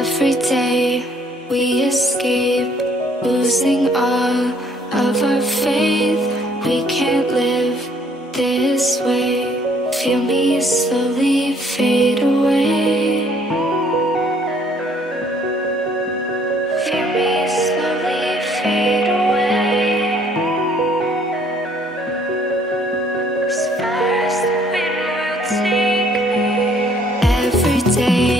Every day we escape, losing all of our faith. We can't live this way. Feel me slowly fade away. Feel me slowly fade away. As far as the wind will take me. Every day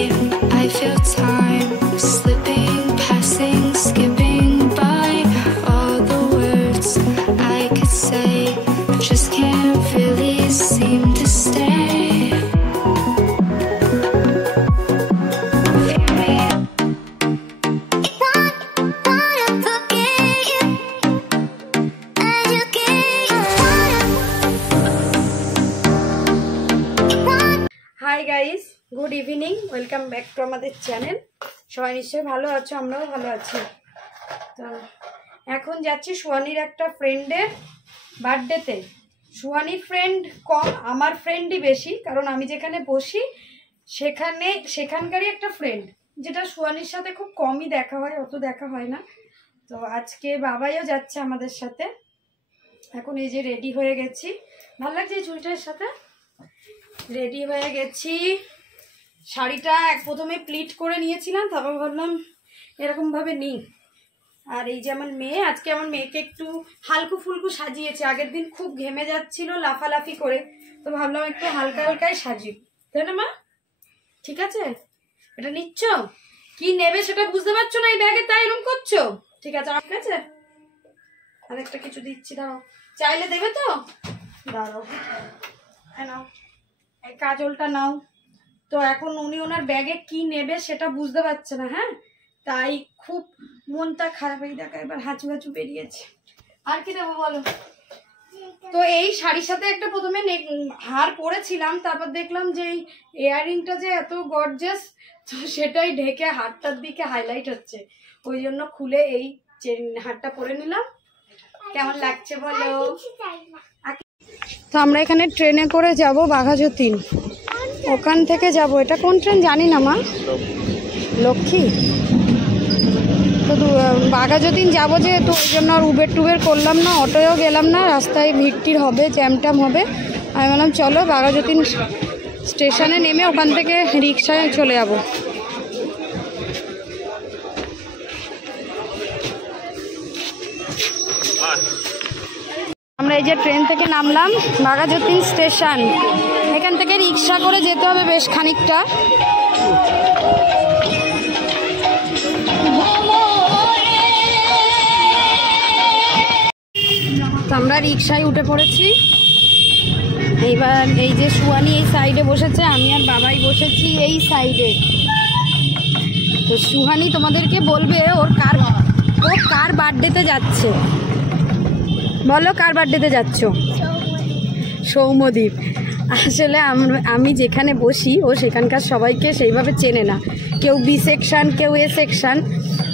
I feel time slipping, passing, skipping by. All the words I could say just can't really seem to stay. Hi guys, good evening, welcome back to আমাদের channel. সবাই নিশ্চয়ই ভালো আছো, আমরাও ভালো আছি। তো এখন যাচ্ছি সুহানির একটা ফ্রেন্ডের বার্থডেতে। সুহানির ফ্রেন্ড কম, আমার ফ্রেন্ডই বেশি, কারণ আমি যেখানে বসি সেখানকারই একটা ফ্রেন্ড, যেটা সুহানির সাথে খুব কমই দেখা হয়, অত দেখা হয় না। তো আজকে বাবাইও যাচ্ছে আমাদের সাথে। এখন এই যে রেডি হয়ে গেছি, ভালো লাগছে এই চুড়িটার সাথে। রেডি হয়ে গেছি, শাড়িটা প্রথমে প্লিট করে নিয়েছিলাম, তারপর ভাবলাম এরকমভাবে নিই। আর এই যে আমার মেয়ে, আজকে আমার মেয়েকে একটু হালকু ফুলকু সাজিয়েছে। আগের দিন খুব ঘেমে যাচ্ছিল লাফালাফি করে, তো ভাবলাম একটু হালকা হালকাই সাজি, তাই না মা? ঠিক আছে, এটা নিচ্ছ? কি নেবে সেটা বুঝতে পারছো না এই ব্যাগে, তাই এরকম করছো? ঠিক আছে, ঠিক আছে, আরেকটা কিছু দিচ্ছি, দাঁড়াও। চাইলে দেবে তো? দাঁড়াও, হ্যাঁ নাও, এই কাজলটা নাও। তো এখন উনি ওনার ব্যাগে কি নেবে সেটা বুঝতে পারছে না, হ্যাঁ, তাই খুব মনটা খারাপ। এই দেখা এবার হাঁচু হাঁচু বেরিয়েছে। আর কি দেবো বলো? তো এই শাড়ির সাথে একটা প্রথমে হার পরেছিলাম, তারপর দেখলাম যে এই ইয়াররিংটা যে এত গর্জাস, তো সেটাই ঢেকে হারটার দিকে হাইলাইট হচ্ছে, ওই জন্য খুলে এই হারটা পরে নিলাম। কেমন লাগছে বলো? তো আমরা এখানে ট্রেনে করে যাব বাঘাযতীন, ওখান থেকে যাব। এটা কোন ট্রেন জানি না মা, লক্ষ্মী। তো বাঘাযতীন যাবো যেহেতু, ওই জন্য আর উবের টুবের করলাম না, অটোয়ও গেলাম না, রাস্তায় ভিড় হবে, জ্যামট্যাম হবে। আমি বললাম চলো বাঘাযতীন স্টেশনে নেমে ওখান থেকে রিক্সায় চলে যাব। আমরা এই যে ট্রেন থেকে নামলাম, বাঘাযতীন স্টেশন। এখান থেকে রিক্সা করে যেতে হবে বেশ খানিকটা। তো আমরা রিক্সায় উঠে পড়েছি। এইবার এই যে সুহানি এই সাইডে বসেছে, আমি আর বাবাই বসেছি এই সাইডে। তো সুহানি তোমাদেরকে বলবে ও কার বার্থডেতে যাচ্ছে। বলো, কার বার্থডেতে যাচ্ছ? সৌম্যদীপ। আসলে আমি যেখানে বসি ও সেখানকার সবাইকে সেইভাবে চেনে না, কেউ বি সেকশন, কেউ এ সেকশন।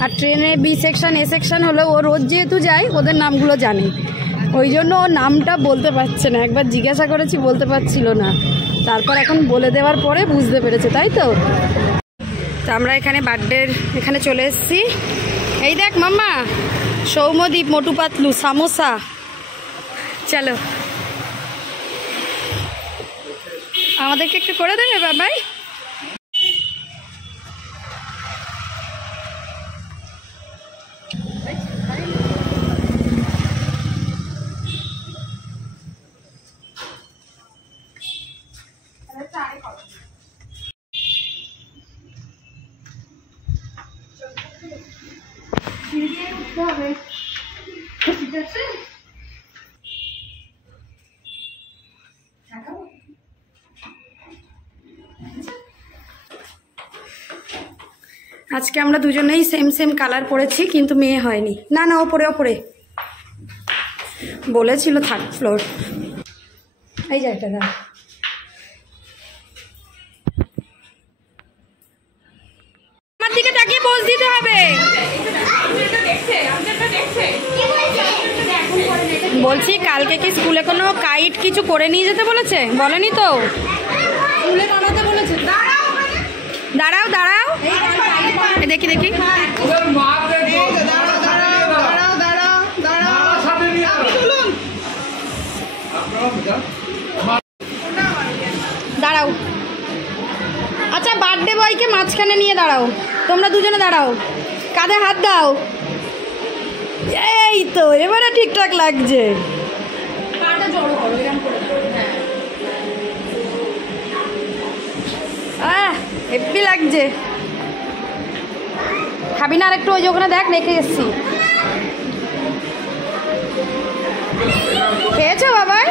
আর ট্রেনে বি সেকশন এ সেকশন হলেও ও রোজ যেহেতু যায় ওদের নামগুলো জানে, ওই জন্য ও নামটা বলতে পারছে না। একবার জিজ্ঞাসা করেছি, বলতে পারছিল না, তারপর এখন বলে দেওয়ার পরে বুঝতে পেরেছে, তাই তো। তো আমরা এখানে বার্থডের এখানে চলে এসেছি। এই দেখ মাম্মা, সৌম্যদীপ, মোটু পাতলু, সামোসা। চলো, আমাদেরকে একটু করে দেবে বাবাই? উঠতে হবে, ঠিক আছে? আজকে আমরা দুজনেই সেম কালার পরেছি, কিন্তু মেয়ে হয়নি। না না, ওপরে বলেছিল থার্ড ফ্লোর। এই জায়গাটা দাও। আমার দিকে তাকিয়ে পোজ দিতে হবে। বলছি কালকে কি স্কুলে কোনো কাইট কিছু করে নিয়ে যেতে বলেছে? বলেনি তো? স্কুলে বানাতে বলেছে। দাঁড়াও দেখি দেখি। দাঁড়াও, আচ্ছা বার্থডে বয়কে মাঝখানে নিয়ে দাঁড়াও, তোমরা দুজনে দাঁড়াও, কাঁধে হাত দাও। এই তো এবারে ঠিকঠাক লাগছে। হেব্বি লাগছে। খাবি না আর একটু? ওই যে ওখানে দেখ রেখে এসছি। খেয়েছো বাবাই?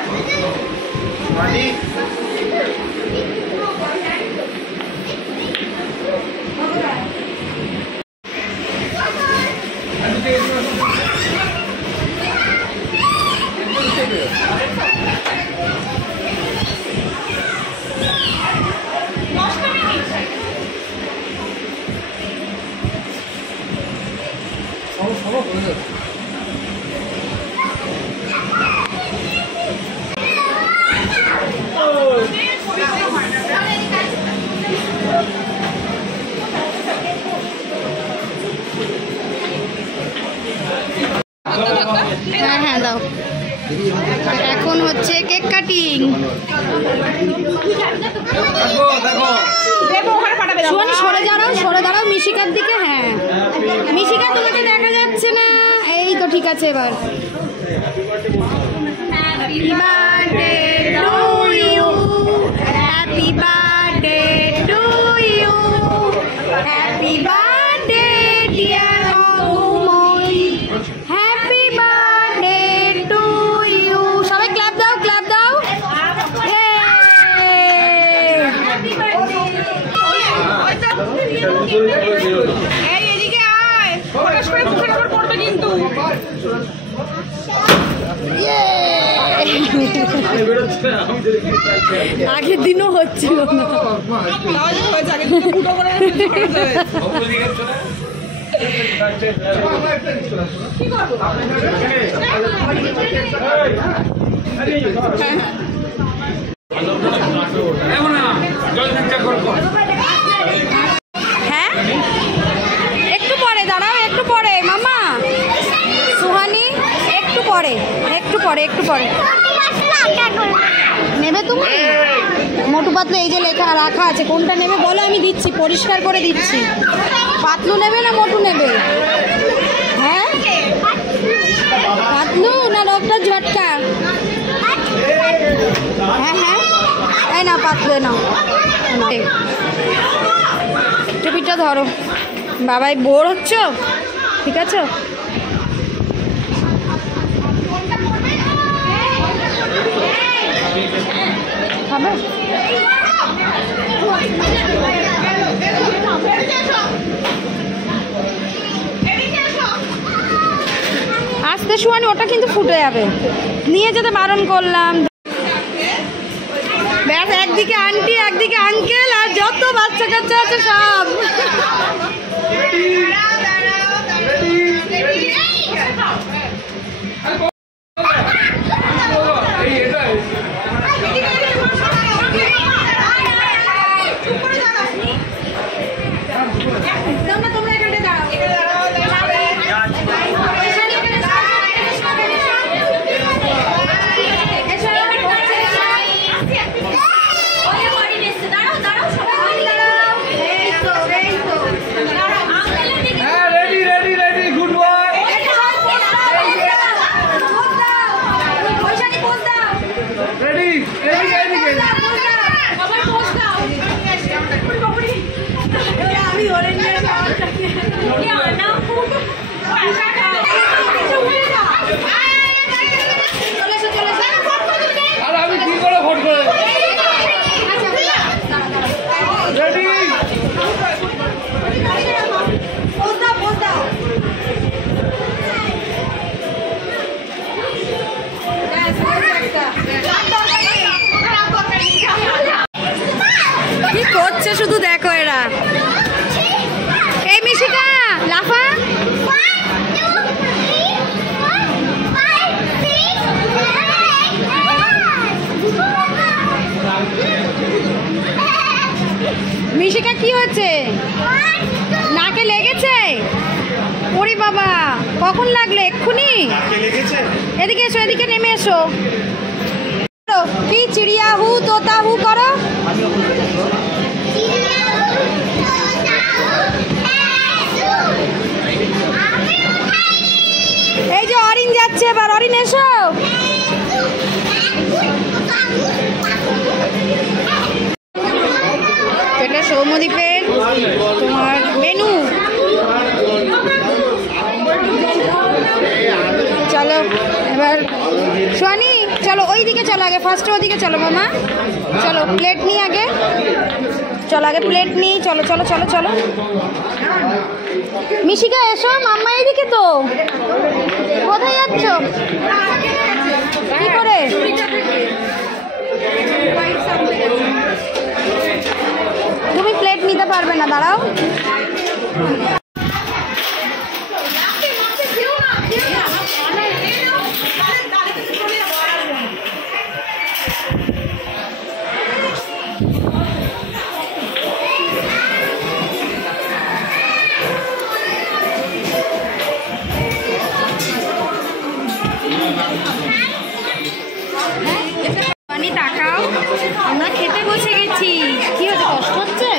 হ্যাঁ হ্যাঁ দাও। এখন হচ্ছে কেক কাটিং। সরে দাঁড়াও, সরে দাঁড়াও মিশিকার দিকে। হ্যাঁ মিশিকা তোমাকে দেখা যাচ্ছে না। এই তো ঠিক আছে এবার। Happy birthday to you, happy birthday to you, happy birthday dear Moumoi, happy birthday to you. সবাই ক্লাপ দাও, ক্লাপ দাও। এই এদিকে আয়, ফটাস করে মুখের উপর পড়বে কিন্তু। আগের দিনও হচ্ছিল না। হ্যাঁ একটু পরে দাঁড়াও, একটু পরে মামা সুহানি, একটু পরে, একটু পরে, একটু পরে নেবে তুমি। মোটু পাতলু এই যে লেখা রাখা আছে, কোনটা নেবে বলো, আমি দিচ্ছি, পরিষ্কার করে দিচ্ছি। পাতলু নেবে না মোটু নেবে? হ্যাঁ পাতলু না ডক্টর ঝটকা? হ্যাঁ হ্যাঁ এই না পাতলু নাও, টুপিটা ধরো। বাবাই বোর হচ্ছ? ঠিক আছে খাবে? আস্তে শুয়ানি, ওটা কিন্তু ফুটে যাবে, নিয়ে যেতে বারণ করলাম। ব্যাস একদিকে আন্টি একদিকে আঙ্কেল আর যত বাচ্চা কাচ্চা আছে সব। কি করছে শুধু দেখো এরা। এই মিশিকা ওরে বাবা, কখন লাগলো? এক্ষুনি? এদিকে এসো, এদিকে নেমে এসো। কি চিড়িয়া হু তোতা হু করো? এই যে অরিন যাচ্ছে, এবার অরিন এসো। এটা সৌম্যদ্বীপের তোমার মেনু। চলো এবার সোয়ানি, চলো ওই দিকে চলো, আগে ফার্স্টে ওদিকে চলো মামা। চলো প্লেট নিই আগে, চলো আগে প্লেট নিই। চলো চলো চলো চলো মিশিকা এসো, মাম্মা এইদিকে তো। কোথায় যাচ্ছ? কি করে? তুমি প্লেট নিতে পারবে না, দাঁড়াও। তাকাও, আমরা খেতে বসে গেছি। কি হয়েছে? কষ্ট হচ্ছে?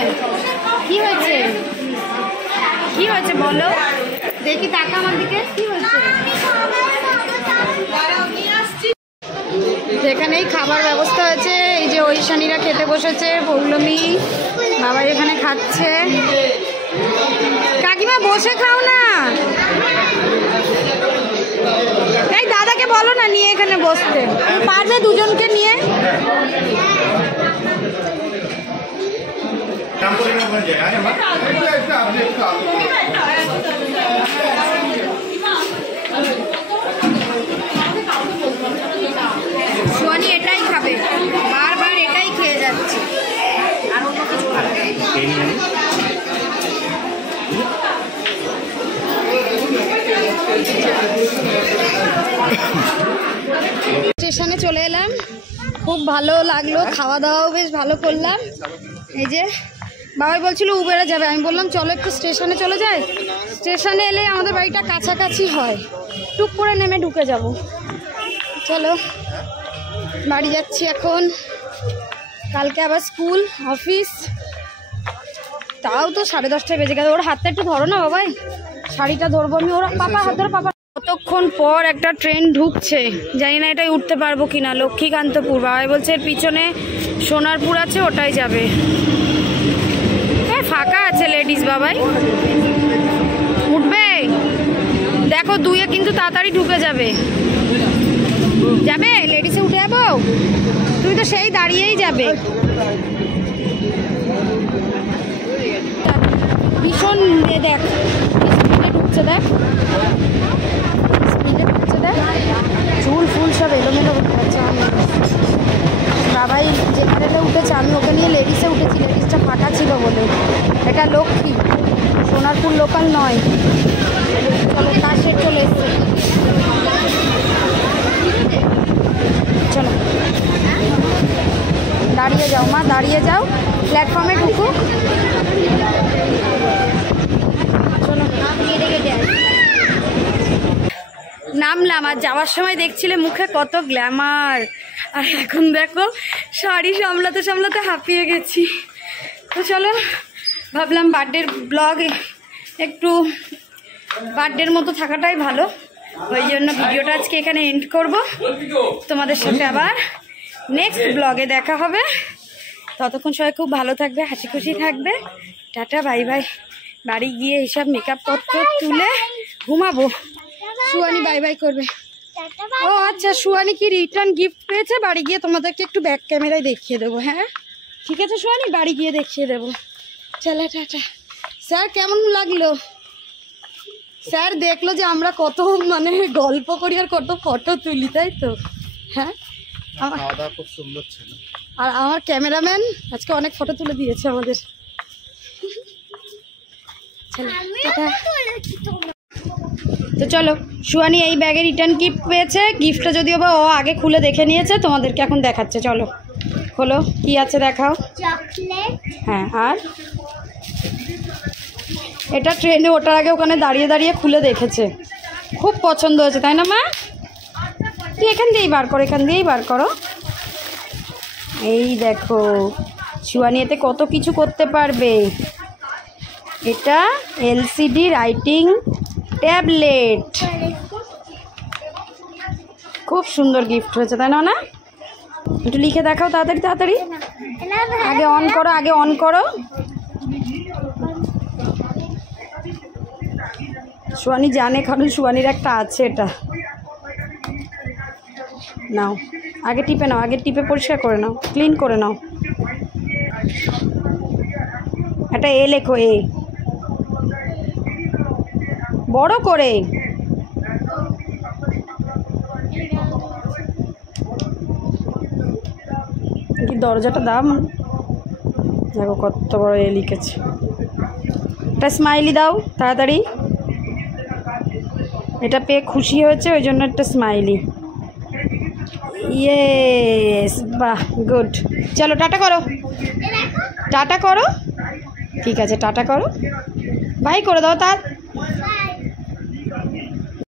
কি হয়েছে? কি হয়েছে বলো দেখি, তাকা আমার দিকে। কি হয়েছে? যেখানেই খাবার ব্যবস্থা হয়েছে, এই যে ঐশানীরা খেতে বসেছে, পৌলমী বাবা এখানে খাচ্ছে। কাকিমা বসে খাও না, এই দাদাকে বলো না নিয়ে এখানে বসতে, পারবে দুজনকে নিয়ে। সোয়ানি এটাই খাবে, বারবার এটাই খেয়ে যাচ্ছে, আর অন্য কিছু খাবে না। স্টেশনে চলে এলাম, খুব ভালো লাগলো, খাওয়া দাওয়াও বেশ ভালো করলাম। এই যে বাবাই বলছিল উবেরে যাবে, আমি বললাম চলো একটু স্টেশনে চলে যাই। স্টেশনে এলে আমাদের বাড়িটা কাছাকাছি হয়, টুক করে নেমে ঢুকে যাব। চলো বাড়ি যাচ্ছি এখন, কালকে আবার স্কুল অফিস। তাও তো 10:30 বেজে গেছে। ওর হাতটা একটু ধরো না বাবাই, শাড়িটা ধরবো আমি। ওরা পাপা হাত ধরো পাপা। কতক্ষণ পর একটা ট্রেন ঢুকছে, জানি না এটাই উঠতে পারবো কিনা। লক্ষ্মীকান্তপুর, বাবাই বলছে এর পিছনে সোনারপুর আছে, ওটাই যাবে। হ্যাঁ ফাঁকা আছে লেডিস, বাবাই উঠবে দেখো, দুয়ে কিন্তু তাড়াতাড়ি ঢুকে যাবে। যাবে লেডিসে উঠে যাবো? তুমি তো সেই দাঁড়িয়েই যাবে। ভীষণ দেখ স্পিডে ঢুকছে, দেখ স্পিডে ঢুকছে, দেখ চুল ফুল সব এলোমেলো হয়ে যাচ্ছে। বাবাই যেখানে উঠেছে, আমি ওকে নিয়ে লেডিসে উঠেছি, লেডিসটা ফাঁকা ছিল বলে। এটা লক্ষ্মী, সোনারপুর লোকাল নয়। চলো কাছে চলে এসছে, চলো দাঁড়িয়ে যাও মা, দাঁড়িয়ে যাও, প্ল্যাটফর্মে ঢুকো। চলো নামলাম, আর যাওয়ার সময় দেখছিলে মুখে কত গ্ল্যামার, আর এখন দেখো শাড়ি সামলাতে সামলাতে হাঁপিয়ে গেছি। তো চলো ভাবলাম বার্থডের ব্লগ একটু বার্থডের মতো থাকাটাই ভালো, ওই জন্য ভিডিওটা আজকে এখানে এন্ড করব। তোমাদের সাথে আবার নেক্সট ব্লগে দেখা হবে। ততক্ষণ সবাই খুব ভালো থাকবে, হাসি খুশি থাকবে। Tata bye bye. বাড়ি গিয়ে এইসব মেকআপ পত্র তুলে ঘুমাবো। সুয়ানি বাই বাই করবে। ও আচ্ছা, সুয়ানি কি রিটার্ন গিফট পেয়েছে, বাড়ি গিয়ে তোমাদেরকে একটু ব্যাক ক্যামেরায় দেখিয়ে দেবো। হ্যাঁ ঠিক আছে সুয়ানি, বাড়ি গিয়ে দেখিয়ে দেবো। চলো টাটা। স্যার কেমন লাগলো? স্যার দেখলো যে আমরা কত মানে গল্প করি আর কত ফটো তুলি, তাই তো? হ্যাঁ খুব সুন্দর ছিল। আর আমার ক্যামেরাম্যান আজকে অনেক ফটো তুলে দিয়েছে আমাদের। তো চলো, সুয়ানি এই ব্যাগে রিটার্ন গিফট পেয়েছে। গিফটটা যদিও বা ও আগে খুলে দেখে নিয়েছে, তোমাদেরকে এখন দেখাচ্ছে। চলো খোলো, কি আছে দেখাও। চকলেট। হ্যাঁ, আর এটা ট্রেনে ওঠার আগে ওখানে দাঁড়িয়ে দাঁড়িয়ে খুলে দেখেছে, খুব পছন্দ হয়েছে, তাই না মা? তুই এখান দিয়েই বার করো, এখান দিয়েই বার করো। এই দেখো শিবানী এতে কত কিছু করতে পারবে। এটা এলসিডি রাইটিং ট্যাবলেট, খুব সুন্দর গিফট হয়েছে, তাই না? একটু লিখে দেখাও তাড়াতাড়ি তাড়াতাড়ি। আগে অন করো, আগে অন করো। শিবানী জানে, কারণ শিবানীর একটা আছে এটা। নাও আগে টিপে নাও, আগে টিপে পরিষ্কার করে নাও, ক্লিন করে নাও। এটা এ লেখো, এ বড় করে। কি দরজাটা দাম দেখো কত বড় এ লিখেছে। একটা স্মাইলি দাও তাড়াতাড়ি। এটা পেয়ে খুশি হয়েছে, ওই জন্য একটা স্মাইলি। ইয়েস, বাহ, গুড। চলো টাটা করো, টাটা করো। ঠিক আছে, টাটা করো, বাই করে দাও তার।